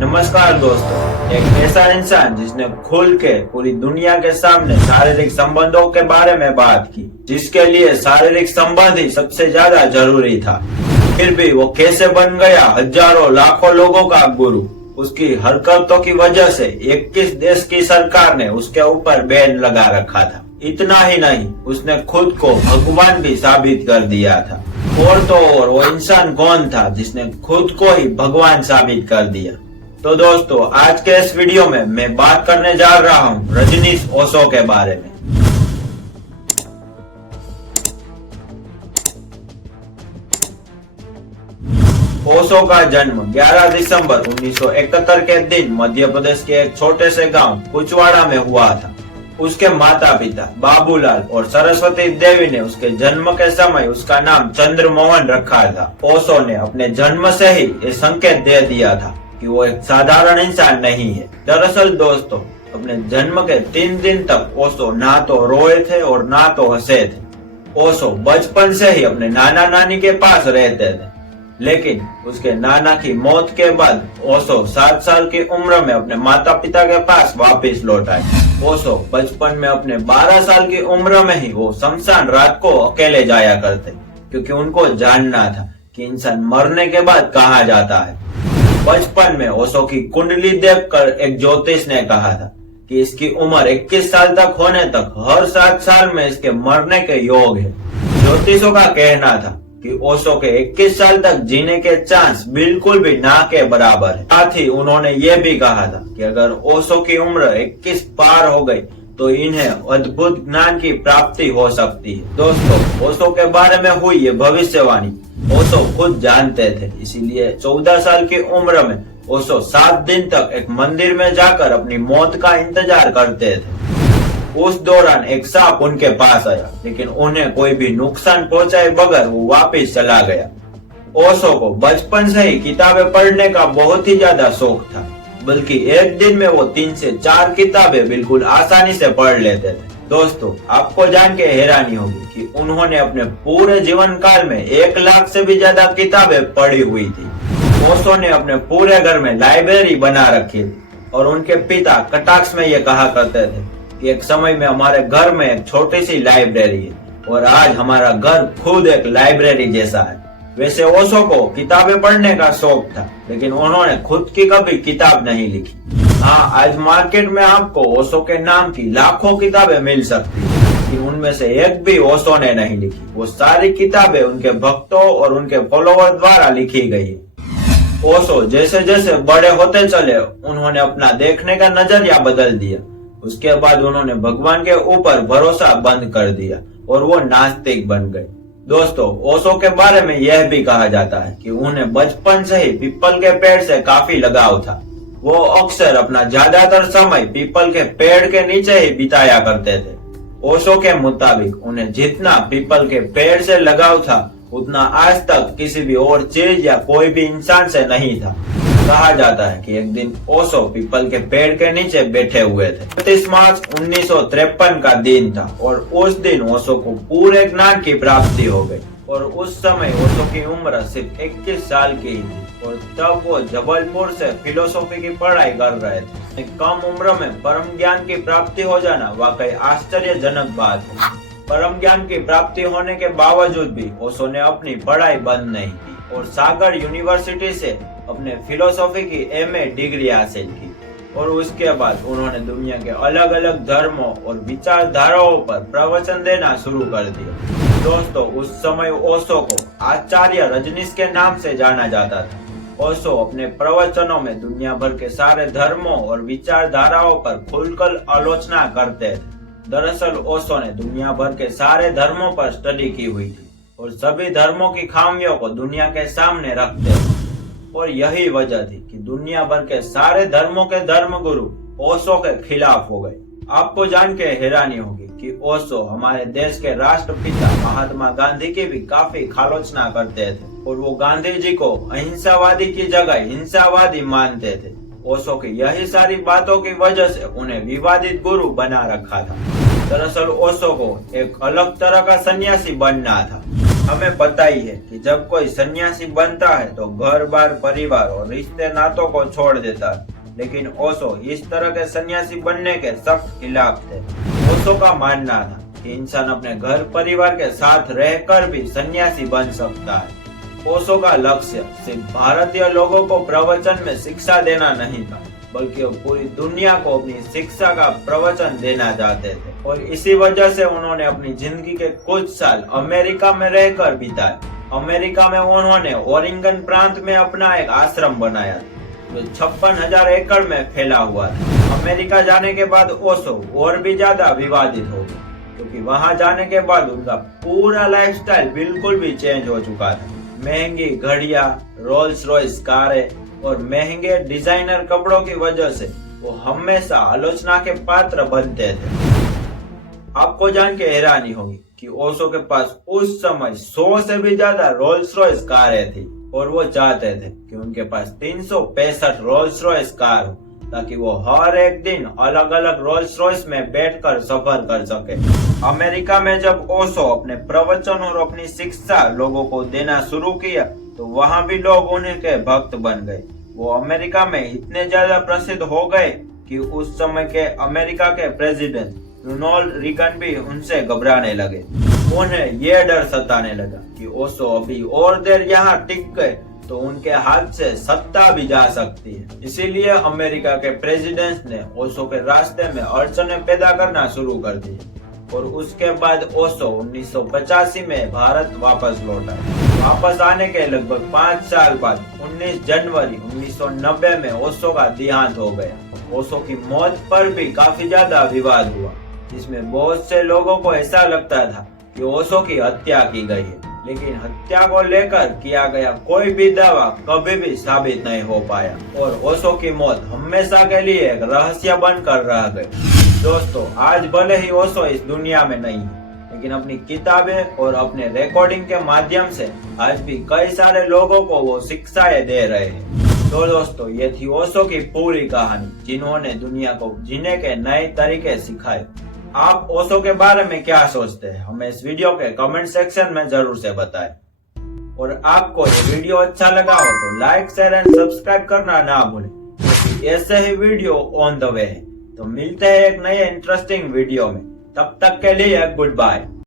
नमस्कार दोस्तों, एक ऐसा इंसान जिसने खुल के पूरी दुनिया के सामने शारीरिक संबंधों के बारे में बात की, जिसके लिए शारीरिक संबंध ही सबसे ज्यादा जरूरी था, फिर भी वो कैसे बन गया हजारों लाखों लोगों का गुरु। उसकी हरकतों की वजह से 21 देश की सरकार ने उसके ऊपर बैन लगा रखा था। इतना ही नहीं, उसने खुद को भगवान भी साबित कर दिया था। और तो और वो इंसान कौन था जिसने खुद को ही भगवान साबित कर दिया। तो दोस्तों, आज के इस वीडियो में मैं बात करने जा रहा हूँ रजनीश ओशो के बारे में। ओशो का जन्म 11 दिसंबर 1971 के दिन मध्य प्रदेश के एक छोटे से गांव कुचवाड़ा में हुआ था। उसके माता पिता बाबूलाल और सरस्वती देवी ने उसके जन्म के समय उसका नाम चंद्रमोहन रखा था। ओशो ने अपने जन्म से ही ये संकेत दे दिया था कि वो एक साधारण इंसान नहीं है। दरअसल दोस्तों, अपने जन्म के 3 दिन तक ओशो ना तो रोए थे और ना तो हंसे थे। ओशो बचपन से ही अपने नाना नानी के पास रहते थे, लेकिन उसके नाना की मौत के बाद ओशो 7 साल की उम्र में अपने माता पिता के पास वापस लौट आए। ओशो बचपन में अपने 12 साल की उम्र में ही वो शमशान रात को अकेले जाया करते, क्योंकि उनको जानना था कि इंसान मरने के बाद कहाँ जाता है। बचपन में ओशो की कुंडली देखकर एक ज्योतिष ने कहा था कि इसकी उम्र 21 साल तक होने तक हर 7 साल में इसके मरने के योग है। ज्योतिषों का कहना था कि ओशो के 21 साल तक जीने के चांस बिल्कुल भी ना के बराबर है। साथ ही उन्होंने ये भी कहा था कि अगर ओशो की उम्र 21 पार हो गई तो इन्हें अद्भुत ज्ञान की प्राप्ति हो सकती है। दोस्तों, ओशो के बारे में हुई ये भविष्यवाणी ओशो खुद जानते थे, इसीलिए 14 साल की उम्र में ओशो 7 दिन तक एक मंदिर में जाकर अपनी मौत का इंतजार करते थे। उस दौरान एक सांप उनके पास आया, लेकिन उन्हें कोई भी नुकसान पहुंचाए बगैर वो वापस चला गया। ओशो को बचपन से ही किताबें पढ़ने का बहुत ही ज्यादा शौक था, बल्कि एक दिन में वो 3 से 4 किताबें बिल्कुल आसानी से पढ़ लेते थे। दोस्तों, आपको जान के हैरानी होगी कि उन्होंने अपने पूरे जीवन काल में 1 लाख से भी ज्यादा किताबें पढ़ी हुई थी। ओशो ने अपने पूरे घर में लाइब्रेरी बना रखी थी और उनके पिता कटाक्ष में ये कहा करते थे कि एक समय में हमारे घर में एक छोटी सी लाइब्रेरी है और आज हमारा घर खुद एक लाइब्रेरी जैसा है। वैसे ओशो को किताबें पढ़ने का शौक था, लेकिन उन्होंने खुद की कभी किताब नहीं लिखी। हाँ, आज मार्केट में आपको ओशो के नाम की लाखों किताबें मिल सकती है, लेकिन उनमें से एक भी ओशो ने नहीं लिखी। वो सारी किताबें उनके भक्तों और उनके फॉलोअर द्वारा लिखी गई है। ओशो जैसे जैसे बड़े होते चले, उन्होंने अपना देखने का नजरिया बदल दिया। उसके बाद उन्होंने भगवान के ऊपर भरोसा बंद कर दिया और वो नास्तिक बन गए। दोस्तों, ओशो के बारे में यह भी कहा जाता है कि उन्हें बचपन से ही पीपल के पेड़ से काफी लगाव था। वो अक्सर अपना ज्यादातर समय पीपल के पेड़ के नीचे ही बिताया करते थे। ओशो के मुताबिक उन्हें जितना पीपल के पेड़ से लगाव था, उतना आज तक किसी भी और चीज या कोई भी इंसान से नहीं था। कहा जाता है कि एक दिन ओशो पीपल के पेड़ के नीचे बैठे हुए थे। 31 मार्च 1953 का दिन था और उस दिन ओशो को पूरे ज्ञान की प्राप्ति हो गई। और उस समय ओशो की उम्र सिर्फ 21 साल की ही थी और तब वो जबलपुर से फिलोसॉफी की पढ़ाई कर रहे थे। कम उम्र में परम ज्ञान की प्राप्ति हो जाना वाकई आश्चर्यजनक बात है। परम ज्ञान की प्राप्ति होने के बावजूद भी ओशो ने अपनी पढ़ाई बंद नहीं की और सागर यूनिवर्सिटी से अपने फिलोसॉफी की MA डिग्री हासिल की। और उसके बाद उन्होंने दुनिया के अलग अलग धर्मों और विचारधाराओं पर प्रवचन देना शुरू कर दिया। दोस्तों, उस समय ओशो को आचार्य रजनीश के नाम से जाना जाता था। ओशो अपने प्रवचनों में दुनिया भर के सारे धर्मों और विचारधाराओं पर खुलकर आलोचना करते थे। दरअसल ओशो ने दुनिया भर के सारे धर्मों पर स्टडी की हुई थी और सभी धर्मों की खामियों को दुनिया के सामने रखते थे। और यही वजह थी कि दुनिया भर के सारे धर्मों के धर्मगुरु ओशो के खिलाफ हो गए। आपको जान के हैरानी होगी कि ओशो हमारे देश के राष्ट्रपिता महात्मा गांधी की भी काफी आलोचना करते थे और वो गांधी जी को अहिंसावादी की जगह हिंसावादी मानते थे। ओशो की यही सारी बातों की वजह से उन्हें विवादित गुरु बना रखा था। दरअसल ओशो को एक अलग तरह का सन्यासी बनना था। हमें पता ही है कि जब कोई सन्यासी बनता है तो घर बार परिवार और रिश्ते नातों को छोड़ देता है, लेकिन ओशो इस तरह के सन्यासी बनने के सख्त खिलाफ थे। ओशो का मानना था कि इंसान अपने घर परिवार के साथ रहकर भी सन्यासी बन सकता है। ओशो का लक्ष्य सिर्फ भारतीय लोगों को प्रवचन में शिक्षा देना नहीं था, बल्कि वो पूरी दुनिया को अपनी शिक्षा का प्रवचन देना चाहते थे। और इसी वजह से उन्होंने अपनी जिंदगी के कुछ साल अमेरिका में रहकर बिताए। अमेरिका में उन्होंने ओरेगन प्रांत में अपना एक आश्रम बनाया जो 56,000 एकड़ में फैला हुआ था। अमेरिका जाने के बाद ओशो और भी ज्यादा विवादित हो गए, क्योंकि वहां जाने के बाद उनका पूरा लाइफस्टाइल बिल्कुल भी चेंज हो चुका था। महंगी घड़ियां, रोल्स रॉयस कारें और महंगे डिजाइनर कपड़ों की वजह से वो हमेशा आलोचना के पात्र बनते थे। आपको जान के हैरानी होगी कि ओशो के पास उस समय 100 से भी ज्यादा रोल्स रॉयस कारें थी, और वो चाहते थे कि उनके पास 365 रोल्स रॉयस कार हो, ताकि वो हर एक दिन अलग अलग रोल्स रॉयस में बैठकर सफर कर सके। अमेरिका में जब ओशो अपने प्रवचन और अपनी शिक्षा लोगों को देना शुरू किया तो वहाँ भी लोग उनके भक्त बन गए। वो अमेरिका में इतने ज्यादा प्रसिद्ध हो गए कि उस समय के अमेरिका के प्रेसिडेंट रोनाल्ड रीगन भी उनसे घबराने लगे। उन्हें यह डर सताने लगा कि ओशो अभी और देर यहाँ टिक गए तो उनके हाथ से सत्ता भी जा सकती है। इसीलिए अमेरिका के प्रेसिडेंट ने ओशो के रास्ते में अड़चनें पैदा करना शुरू कर दी, और उसके बाद ओशो 1985 में भारत वापस लौटा। वापस आने के लगभग 5 साल बाद 19 जनवरी 1990 में ओशो का देहांत हो गया। ओशो की मौत पर भी काफी ज्यादा विवाद हुआ, जिसमें बहुत से लोगों को ऐसा लगता था कि ओशो की हत्या की गई है, लेकिन हत्या को लेकर किया गया कोई भी दावा कभी भी साबित नहीं हो पाया, और ओशो की मौत हमेशा के लिए एक रहस्य बनकर रह गई। दोस्तों, आज भले ही ओशो इस दुनिया में नहीं है, लेकिन अपनी किताबें और अपने रिकॉर्डिंग के माध्यम से आज भी कई सारे लोगों को वो शिक्षाएं दे रहे हैं। तो दोस्तों, ये थी ओशो की पूरी कहानी, जिन्होंने दुनिया को जीने के नए तरीके सिखाए। आप ओशो के बारे में क्या सोचते हैं, हमें इस वीडियो के कमेंट सेक्शन में जरूर से बताएं। और आपको ये वीडियो अच्छा लगा हो तो लाइक, शेयर एंड सब्सक्राइब करना ना भूलें, क्योंकि ऐसे ही वीडियो ऑन द वे है। तो मिलते हैं एक नए इंटरेस्टिंग वीडियो में, तब तक के लिए गुड बाय।